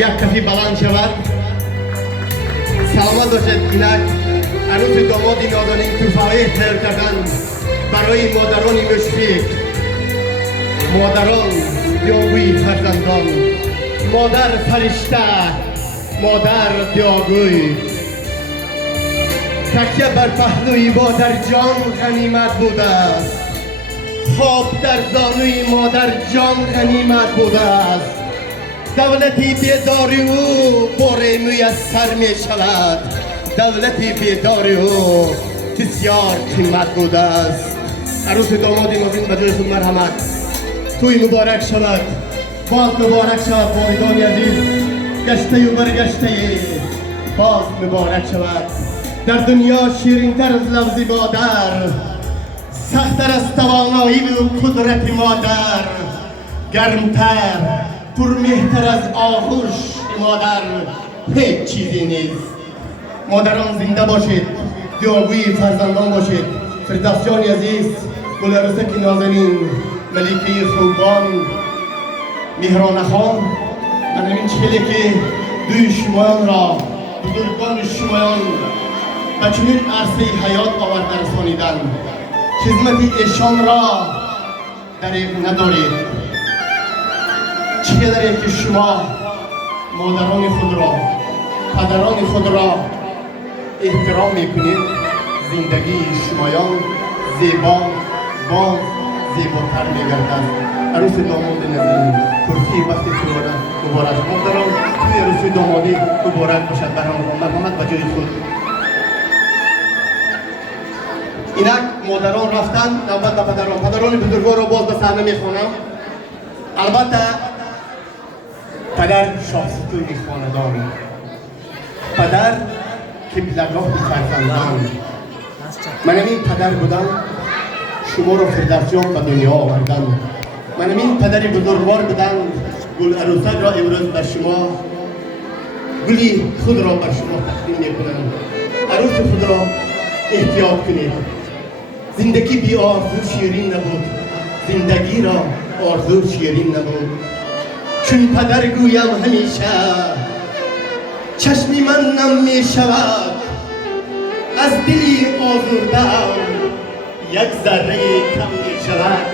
یک کفی بلند شود. سلامت باشد. اینک عروس دامادی نازنین توفه‌های تهیه کردن برای مادران مشفق، مادران دیاگوی فرزندان، مادر فرشته، مادر دیاگوی. تکیه بر پهلوی مادر جان غنیمت بوده است. خواب در زانوی مادر جان غنیمت بوده است. دولتی بیداری او بار میسر می شود. دولتی بیداری او بسیار قیمت بوده است. عروس داماد نازنین به جای خود مرحمت. توی مبارک شود، باز مبارک شود. والدان عزیز گشته و برگشته باز مبارک شود. در دنیا شیرین‌تر از لفظ مادر، سخت‌تر از توانایی و قدرت مادر، گرمتر پرمهتر از آغوش مادر هیچ چیزی نیست. مادران زنده باشید، دیاگوی فرزندان باشید. فردوس جان عزیز، گل عروسک نازنین، ملکه خوبان، مهران خان، من همین چهله که دوی شمایان را، بزرگان شمایان به چنین عرصه حیات آورده رسانیدن. خدمت ایشان را دریغ ندارید. چقدر که شما مادران خود را، پدران خود را احترام میکنید، زندگی شمایان زیبا باز زیباتر میگردد. عروس داماد نازنین کرسی وقتی شما مبارک. مادران توی عروس دامادی مبارک باشد. برام مرحمت به جای خود. اینک مادران رفتن، نوبت به پدران. پدران بزرگوار را باز به صحنه میخوانم. البته پدر شاهستون خاندان، پدر قبله‌گاه فرزندان. من این پدر بودم، شما را فردوس جان به دنیا آوردن. من این پدر بزرگوار بودم، گل عروسک را امروز به شما، گلی خود را بر شما تقدیم میکنم. عروس خود را احتیاط کنید. زندگی بی آرزو شیرین نبود، زندگی را آرزو شیرین نبود. چون پدر گویم همیشه چشمی من نم می شود. از دلی آزرده‌ام یک ذره کم می شود.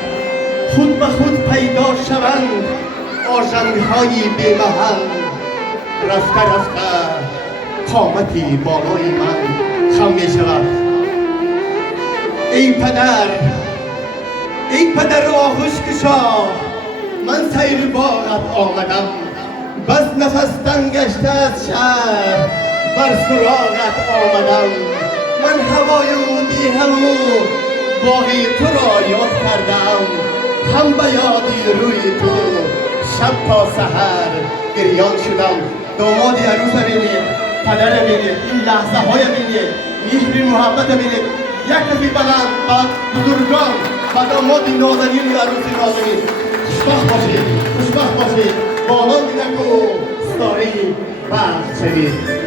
خود به خود پیدا شوند آژانگ‌های بی محل. رفته رفته قامتی بالای من خم می شود. ای پدر آغوش کشا، من سیر باغت آمدم. بس نفس تنگ گشته از شهر بر سراغت آمدم. من هوای او بی همو باغی تو را یاد کردم. هم به یادی روی تو شب تا سحر گریان شدم. داماد عروس بینید، پدر بینید، این لحظه های بینید، مهر محبت بینید. یک کفی بلند بعد بزرگان و داماد نازنین و عروس نازنین. خوشبخت باشید، خوشبخت باشید. بالان نکو ستاره بخت شوید.